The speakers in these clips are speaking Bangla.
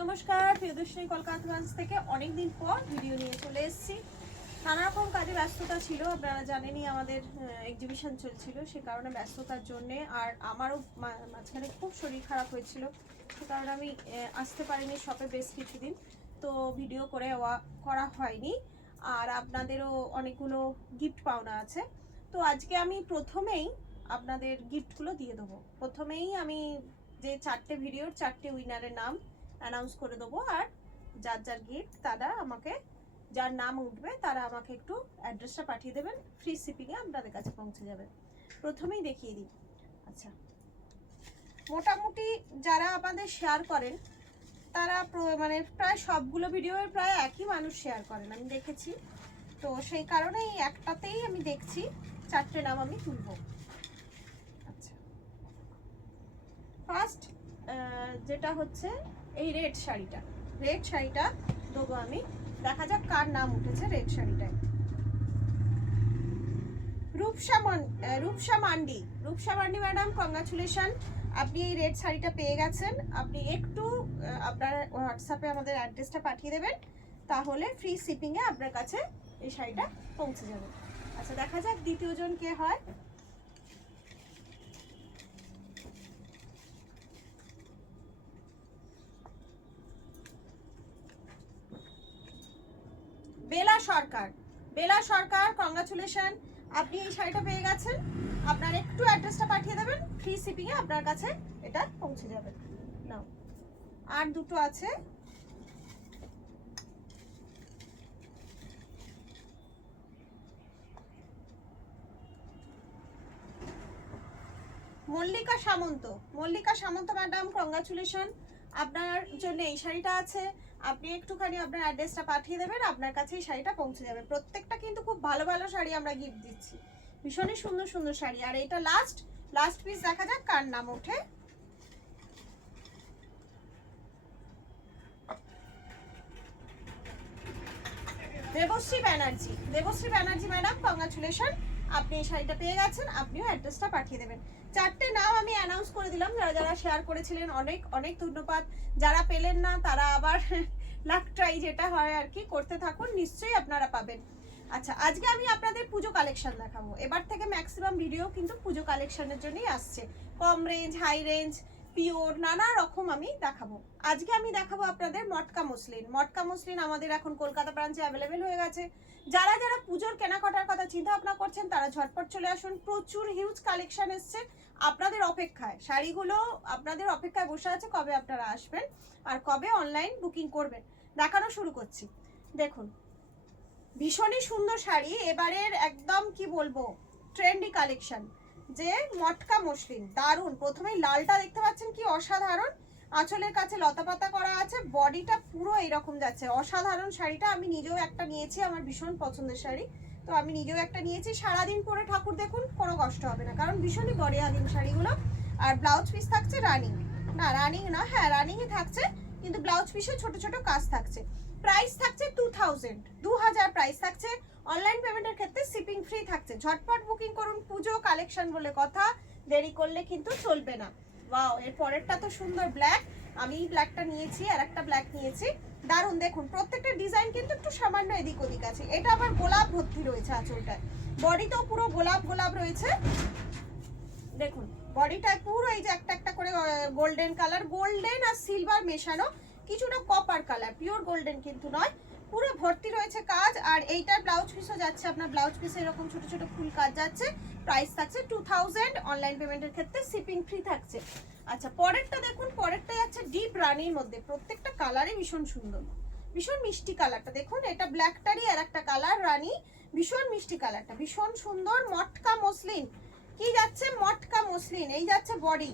নমস্কার প্রিয়দর্শিনী কলকাতাগঞ্জ থেকে অনেকদিন পর ভিডিও নিয়ে চলে এসেছি। নানা রকম কাজে ব্যস্ততা ছিল, আপনারা জানেনই আমাদের এক্সিবিশন চলছিল, সে কারণে ব্যস্ততার জন্যে আর আমারও মাঝখানে খুব শরীর খারাপ হয়েছিল, সে কারণে আমি আসতে পারিনি শপে বেশ কিছুদিন, তো ভিডিও করা হয়নি। আর আপনাদেরও অনেকগুলো গিফট পাওনা আছে, তো আজকে আমি প্রথমেই আপনাদের গিফটগুলো দিয়ে দেবো। প্রথমেই আমি যে 4টে ভিডিওর 4টে উইনারের নাম অ্যানাউন্স করে দেবো, আর যার যার গিফট তারা আমাকে, যার নাম উঠবে তারা আমাকে একটু অ্যাড্রেসটা পাঠিয়ে দেবেন, ফ্রি শিপিংয়ে আপনাদের কাছে পৌঁছে যাবে। প্রথমেই দেখিয়ে দিই। আচ্ছা, মোটামুটি যারা আমাদের শেয়ার করেন তারা মানে প্রায় সবগুলো ভিডিওর প্রায় একই মানুষ শেয়ার করেন, আমি দেখেছি, তো সেই কারণেই একটাতেই আমি দেখছি 4টে নাম আমি তুলব। আচ্ছা, ফার্স্ট যেটা হচ্ছে এই রেড শাড়িটা দেবো আমি। দেখা যাক কার নাম উঠেছে রেড শাড়িটায়। রূপসা মান্ডি ম্যাডাম, কংগ্রাচুলেশন, আপনি এই রেড শাড়িটা পেয়ে গেছেন। আপনি একটু আপনার হোয়াটসঅ্যাপে আমাদের অ্যাড্রেসটা পাঠিয়ে দেবেন, তাহলে ফ্রি শিপিংয়ে আপনার কাছে এই শাড়িটা পৌঁছে যাবে। আচ্ছা, দেখা যাক দ্বিতীয়জন কে হয়। বেলা সরকার, কংগ্রাচুলেশন, আপনি এই শাড়িটা পেয়ে গেছেন। আপনার একটু অ্যাড্রেসটা পাঠিয়ে দেবেন, ফ্রি শিপিংয়ে আপনার কাছে এটা পৌঁছে যাবে। নাও, আর দুটো আছে। মল্লিকা সামন্ত ম্যাডাম, কংগ্রাচুলেশন, আপনার জন্য এই শাড়িটা আছে। আপনি একটুখানি আপনার অ্যাড্রেসটা পাঠিয়ে দেবেন, আপনার কাছে এই শাড়িটা পৌঁছে যাবে। প্রত্যেকটা কিন্তু খুব ভালো ভালো শাড়ি আমরা গিফট দিচ্ছি, ভীষণই সুন্দর সুন্দর শাড়ি। আর এটা লাস্ট পিস, দেখা যাক কার নাম ওঠে। দেবশ্রী ব্যানার্জি ম্যাডাম, কংগ্রাচুলেশন, আপনি এই শাড়িটা পেয়ে গেছেন। আপনিও অ্যাড্রেসটা পাঠিয়ে দেবেন। 4টে নাম আমি অ্যানাউন্স করে দিলাম, যারা যারা শেয়ার করেছিলেন অনেক অনেক ধন্যবাদ। যারা পেলেন না তারা আবার লাক ট্রাই যেটা হয় আর কি করতে থাকুন, নিশ্চয়ই আপনারা পাবেন। আচ্ছা, আজকে আমি আপনাদের পুজো কালেকশন দেখাবো। এবার থেকে ম্যাক্সিমাম ভিডিও কিন্তু পুজো কালেকশনের জন্যই আসছে, কম রেঞ্জ, হাই রেঞ্জ, পিওর, নানা রকম আমি দেখাবো। আজকে আমি দেখাবো আপনাদের মটকা মসলিন আমাদের এখন কলকাতা ব্রাঞ্চে অ্যাভেলেবেল হয়ে গেছে। যারা যারা পুজোর কেনাকাটার কথা চিন্তা ভাবনা করছেন তারা ঝটপট চলে আসুন, প্রচুর হিউজ কালেকশন এসছে আপনাদের অপেক্ষায়। শাড়িগুলো আপনাদের অপেক্ষায় বসে আছে কবে আপনারা আসবেন আর কবে অনলাইন বুকিং করবেন। দেখানো শুরু করছি। দেখুন, ভীষণই সুন্দর শাড়ি, এবারের একদম কি বলবো ট্রেন্ডি কালেকশন, যে মটকা মসলিন, দারুণ। প্রথমেই লালটা দেখতে পাচ্ছেন কি অসাধারণ, আঁচলের কাছে লতা পাতা করা আছে, বডিটা পুরো এইরকম যাচ্ছে, অসাধারণ শাড়িটা। আমি নিজেও একটা নিয়েছি, আমার ভীষণ পছন্দের শাড়ি, তো আমি নিজেও একটা নিয়েছি। সারাদিন পরে ঠাকুর দেখুন, কোনো কষ্ট হবে না, কারণ ভীষণই বডি হাগিং শাড়িগুলো। আর ব্লাউজ পিস থাকছে রানিং হ্যাঁ রানিংই থাকছে, কিন্তু ব্লাউজ পিসে ছোট ছোট কাজ থাকছে। প্রাইস থাকছে 2000 প্রাইস থাকছে। অনলাইন পেমেন্টের ক্ষেত্রে শিপিং ফ্রি থাকছে। ঝটপট বুকিং করুন, পুজো কালেকশন বলে কথা, দেরি করলে কিন্তু চলবে না। ওয়াও, এর পরেরটা তো সুন্দর ব্ল্যাক, আমি ব্ল্যাকটা নিয়েছি আর একটা ব্ল্যাক নিয়েছি, দারুণ। দেখুন প্রত্যেকটা ডিজাইন কিন্তু একটু সামান্য এদিক ওদিক আছে। এটা আবার গোলাপ ভর্তি রয়েছে আঁচলটায়, বডিতেও পুরো গোলাপ রয়েছে। দেখুন বডিটায় পুরো এই যে একটা একটা করে গোল্ডেন কালার, গোল্ডেন আর সিলভার মেশানো, কিছুটা কপার কালার, পিওর গোল্ডেন কিন্তু নয়, পুরো ভর্তি রয়েছে কাজ। আর এইটার ব্লাউজ পিসও যাচ্ছে, আপনার ব্লাউজ পিসে এরকম ছোট ছোট ফুল কাজ যাচ্ছে। প্রাইস থাকছে 2000, অনলাইন পেমেন্টের ক্ষেত্রে শিপিং ফ্রি থাকছে। আচ্ছা, পরেরটা দেখুন, পরেরটা যাচ্ছে ডিপ রানির মধ্যে, প্রত্যেকটা কালারই ভীষণ সুন্দর, ভীষণ মিষ্টি কালারটা দেখুন। এটা ব্ল্যাকটারই আর একটা কালার রানি, ভীষণ মিষ্টি কালারটা, ভীষণ সুন্দর। মটকা মসলিন কি যাচ্ছে, মটকা মসলিন, এই যাচ্ছে বডি,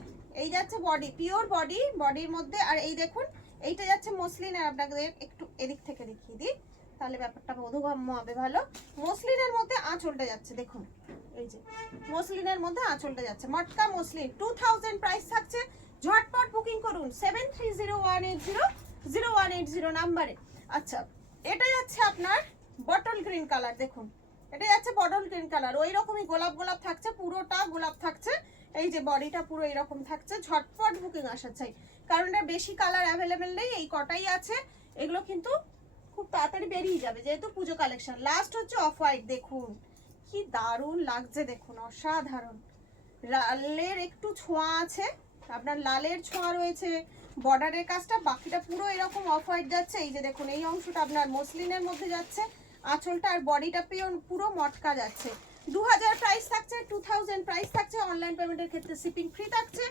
পিওর বডির মধ্যে। আর এই দেখুন এইটা যাচ্ছে মসলিন, আর আপনাদের একটু এদিক থেকে দেখিয়ে দিই তাহলে ব্যাপারটা বোধগম্য হবে ভালো। মসলিনের মধ্যে আঁচলটা যাচ্ছে, দেখুন এই যে মসলিনের মধ্যে আঁচলটা যাচ্ছে, মটকা মসলিন। 2000 প্রাইস থাকছে। ঝটপট বুকিং করুন 7301800180 নাম্বারে। আচ্ছা, এটা যাচ্ছে আপনার বটল গ্রিন কালার, দেখুন এটা যাচ্ছে বটল গ্রিন কালার, ওই রকমই গোলাপ থাকছে, পুরোটা গোলাপ থাকছে। এই যে বডিটা পুরো এরকম থাকছে, ঝটপট বুকিং আসা চাই, কারণ এটা বেশি কালার অ্যাভেলেবেল নেই, এই কটাই আছে। এগুলো কিন্তু খুব তাড়াতাড়ি বেরিয়ে যাবে যেহেতু পুজো কালেকশন। লাস্ট হচ্ছে অফ হোয়াইট, দেখুন কি দারুণ লাগছে, দেখুন অসাধারণ। লালের একটু ছোঁয়া আছে, আপনার লালের ছোঁয়া রয়েছে বর্ডারের কাজটা, বাকিটা পুরো এরকম অফ হোয়াইট যাচ্ছে। এই যে দেখুন এই অংশটা আপনার মসলিনের মধ্যে যাচ্ছে, আঁচলটা আর বডিটা পুরো মটকা যাচ্ছে। 2000 প্রাইস থাকছে, 2000 প্রাইস থাকছে। অনলাইন পেমেন্টের ক্ষেত্রে শিপিং ফ্রি থাকছে।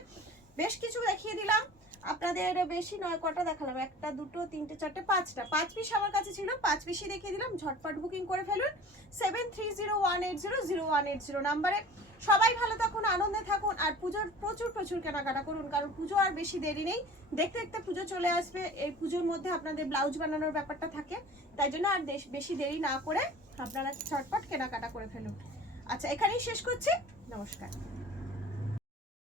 বেশ কিছু দেখিয়ে দিলাম আপনাদের, বেশি নয়, কটা দেখালাম, একটা দুটো তিনটে চারটে পাঁচটা, 5 পিস আমার কাছে ছিল, 5 পিসই দেখিয়ে দিলাম। ঝটপট বুকিং করে ফেলুন 7301800180 নাম্বারে। সবাই ভালো থাকুন, আনন্দে থাকুন, আর পুজোর প্রচুর প্রচুর কেনাকাটা করুন, কারণ পুজো আর বেশি দেরি নেই, দেখতে দেখতে পুজো চলে আসবে। এই পুজোর মধ্যে আপনাদের ব্লাউজ বানানোর ব্যাপারটা থাকে, তাই জন্য আর বেশি দেরি না করে আপনারা ঝটপট কেনাকাটা করে ফেলুন। আচ্ছা, এখানেই শেষ করছি, নমস্কার।